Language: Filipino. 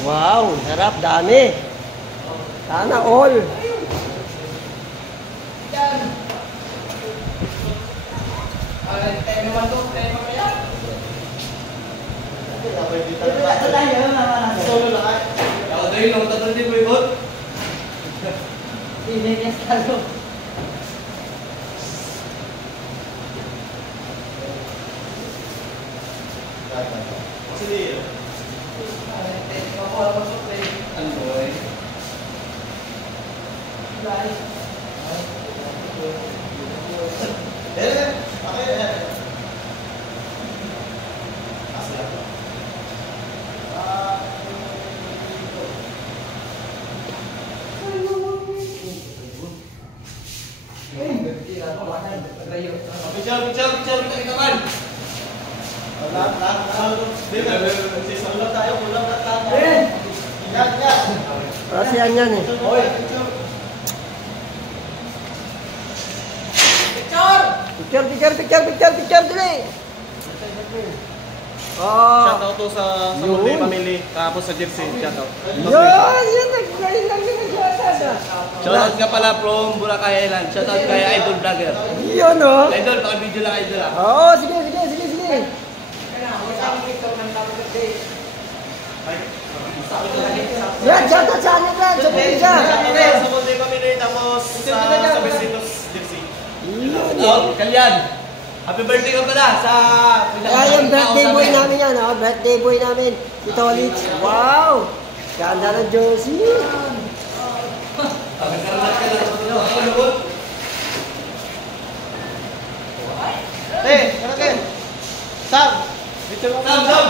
Wow, sarap, dami. Sana all. Perhatian yan eh. Picture dali. Shoutout to sa Monday Family, tapos sa Jersey, shoutout. Yan, nag-galing lang yun. Shoutout nga pala from Boracay Island, shoutout kay Idol Vlogger. Yun o. Idol, baka video lang Idol ah. Oo, sige. Yan, shoutout sa anin yan, sa Pisa. Sa Monday Family, tapos sa Besitos, Jersey. Shoutout, Kalyan. Happy birthday ka pala sa... Yung birthday boy namin yan, oh. Birthday boy namin. Si Tolitz. Wow! Ganda ng jersey. Nagkaroon ka na sa lubot. Hey, Sam! Sam!